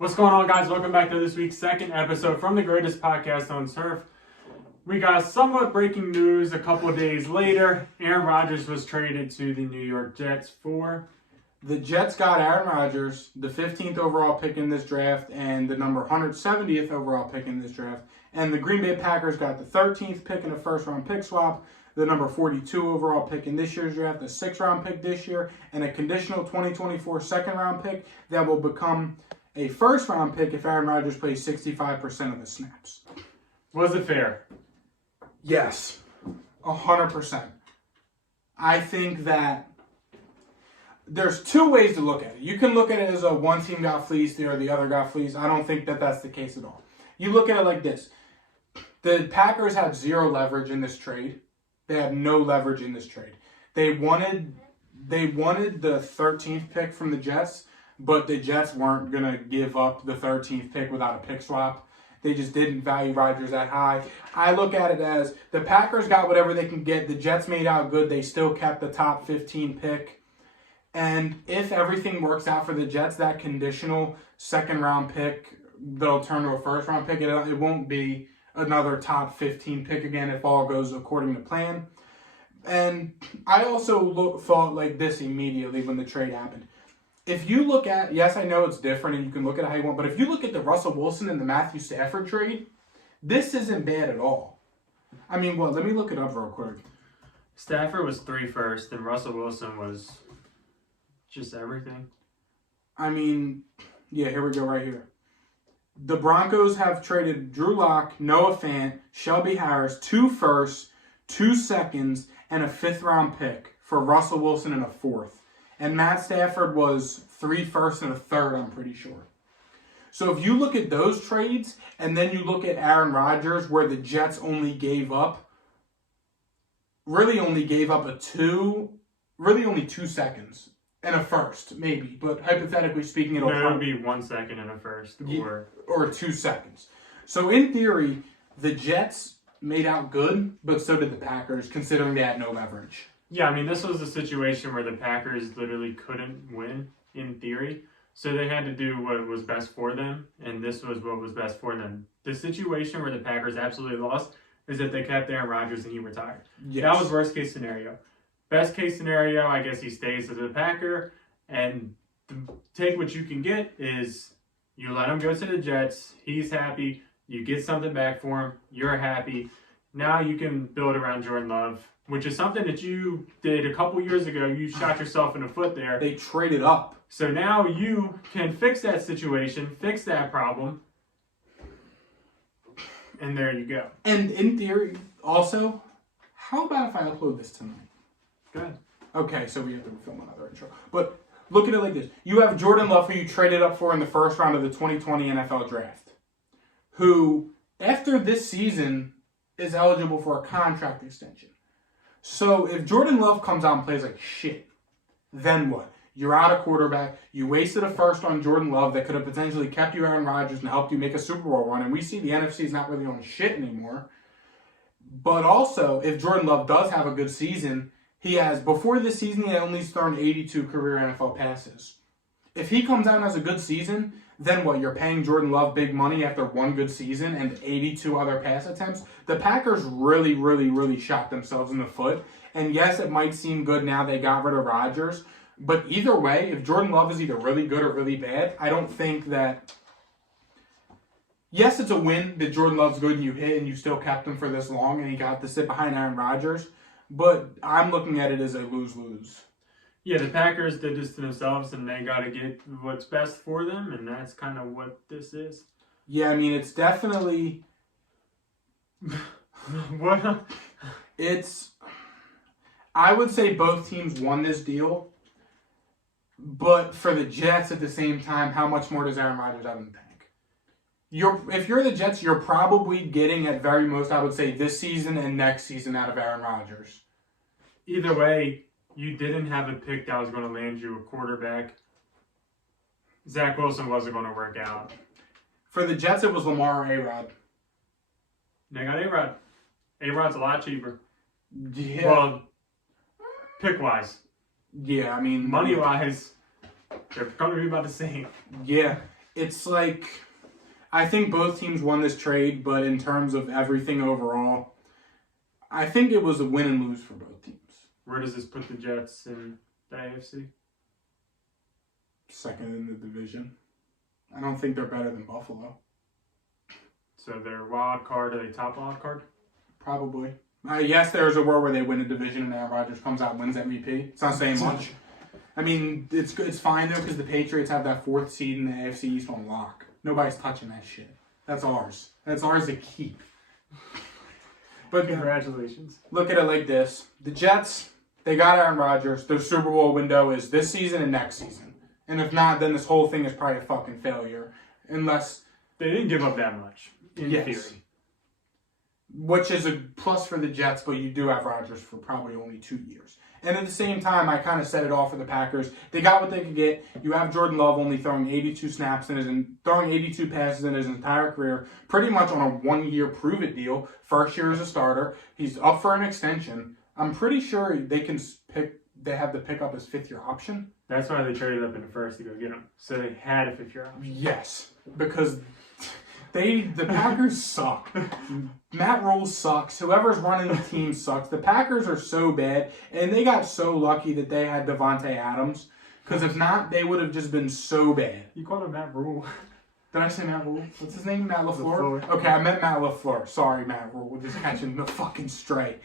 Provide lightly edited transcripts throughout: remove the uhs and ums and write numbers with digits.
What's going on, guys? Welcome back to this week's second episode from the greatest podcast on turf. We got somewhat breaking news a couple of days later. Aaron Rodgers was traded to the New York Jets for... The Jets got Aaron Rodgers, the 15th overall pick in this draft, and the number 170th overall pick in this draft. And the Green Bay Packers got the 13th pick in a first-round pick swap, the number 42 overall pick in this year's draft, the 6th-round pick this year, and a conditional 2024 second-round pick that will become a first-round pick if Aaron Rodgers plays 65% of the snaps. Was it fair? Yes, 100%. I think that there's two ways to look at it. You can look at it as a one team got fleeced or the other got fleeced. I don't think that that's the case at all. You look at it like this. The Packers had zero leverage in this trade. They had no leverage in this trade. They wanted the 13th pick from the Jets, but the Jets weren't going to give up the 13th pick without a pick swap. They just didn't value Rodgers that high. I look at it as the Packers got whatever they can get. The Jets made out good. They still kept the top 15 pick. And if everything works out for the Jets, that conditional second-round pick that'll turn to a first-round pick, it won't be another top 15 pick again if all goes according to plan. And I also thought like this immediately when the trade happened. If you look at, yes, I know it's different and you can look at it how you want, but if you look at the Russell Wilson and the Matthew Stafford trade, this isn't bad at all. I mean, well, let me look it up real quick. Stafford was 3 first, and Russell Wilson was just everything. I mean, yeah, here we go right here. The Broncos have traded Drew Lock, Noah Fant, Shelby Harris, 2 firsts, 2 seconds, and a 5th-round pick for Russell Wilson and a 4th. And Matt Stafford was 3 firsts and a 3rd, I'm pretty sure. So if you look at those trades, and then you look at Aaron Rodgers, where the Jets only gave up only 2 seconds. And a 1st, maybe. But hypothetically speaking, it'll probably be 1 second and a 1st. Or 2 seconds. So in theory, the Jets made out good, but so did the Packers, considering they had no leverage. Yeah, I mean, this was a situation where the Packers literally couldn't win, in theory. So they had to do what was best for them, and this was what was best for them. The situation where the Packers absolutely lost is that they kept Aaron Rodgers and he retired. Yes. That was worst case scenario. Best case scenario, I guess he stays as a Packer, and take what you can get is you let him go to the Jets, he's happy, you get something back for him, you're happy. Now you can build around Jordan Love, which is something that you did a couple years ago. You shot yourself in the foot there. They traded up. So now you can fix that situation, fix that problem, and there you go. And in theory, also, how about if I upload this tonight? Go ahead. Okay, so we have to film another intro. But look at it like this. You have Jordan Love, who you traded up for in the first round of the 2020 NFL Draft, who, after this season, is eligible for a contract extension. So if Jordan Love comes out and plays like shit, then what? You're out of quarterback. You wasted a first on Jordan Love that could have potentially kept you Aaron Rodgers and helped you make a Super Bowl run. And we see the NFC is not really on shit anymore. But also, if Jordan Love does have a good season, before this season, he had only thrown 82 career NFL passes. If he comes out and has a good season, then what? You're paying Jordan Love big money after one good season and 82 other pass attempts? The Packers really, really, really shot themselves in the foot. And yes, it might seem good now they got rid of Rodgers. But either way, if Jordan Love is either really good or really bad, I don't think that... Yes, it's a win that Jordan Love's good and you hit and you still kept him for this long and he got to sit behind Aaron Rodgers. But I'm looking at it as a lose-lose. Yeah, the Packers did this to themselves, and they got to get what's best for them, and that's kind of what this is. Yeah, I mean, it's definitely... What? I would say both teams won this deal, but for the Jets at the same time, how much more does Aaron Rodgers have in the tank? If you're the Jets, you're probably getting at very most, I would say, this season and next season out of Aaron Rodgers. Either way, you didn't have a pick that was going to land you a quarterback. Zach Wilson wasn't going to work out. For the Jets, it was Lamar or A-Rod. They got A-Rod. A-Rod's a lot cheaper. Yeah. Well, pick-wise. Yeah, I mean... Money-wise, they're going to be about the same. Yeah. it's like, I think both teams won this trade, but in terms of everything overall, I think it was a win and lose for both teams. Where does this put the Jets in the AFC? Second in the division. I don't think they're better than Buffalo. So they're wild card. Are they top wild card? Probably. Yes, there's a world where they win a division and Aaron Rodgers comes out and wins MVP. It's not saying much. I mean, it's good. It's fine though because the Patriots have that 4th seed in the AFC East on lock. Nobody's touching that shit. That's ours. That's ours to keep. But Congratulations. Look at it like this: the Jets, they got Aaron Rodgers. Their Super Bowl window is this season and next season. And if not, then this whole thing is probably a fucking failure. Unless they didn't give up that much in theory. Which is a plus for the Jets, but you do have Rodgers for probably only 2 years. And at the same time, I kind of set it off for the Packers. They got what they could get. You have Jordan Love only throwing 82 snaps throwing 82 passes in his entire career, pretty much on a 1-year prove-it deal. First year as a starter. He's up for an extension. I'm pretty sure they can pick. They have to pick up his 5th-year option. That's why they traded up in the first to go get him. So they had a 5th-year option. Yes, because the Packers suck. Matt Rule sucks. Whoever's running the team sucks. The Packers are so bad, and they got so lucky that they had Devontae Adams. Because if not, they would have just been so bad. You called him Matt Rule. Did I say Matt Rule? What's his name? Matt LaFleur? LaFleur. Okay, I meant Matt LaFleur. Sorry, Matt Rule. We're just catching the fucking stray.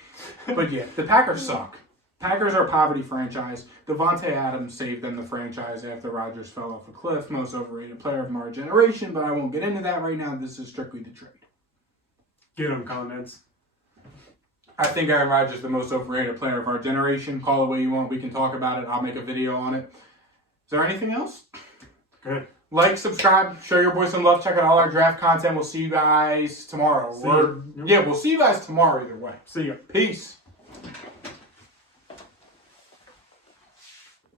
But yeah, the Packers suck. Packers are a poverty franchise. Devontae Adams saved them the franchise after Rodgers fell off a cliff. Most overrated player of our generation, but I won't get into that right now. This is strictly the trade. Get him comments. I think Aaron Rodgers is the most overrated player of our generation. Call it what you want. We can talk about it. I'll make a video on it. Is there anything else? Good. Like, subscribe, show your boys some love. Check out all our draft content. We'll see you guys tomorrow. We'll see you tomorrow either way. See ya. Peace.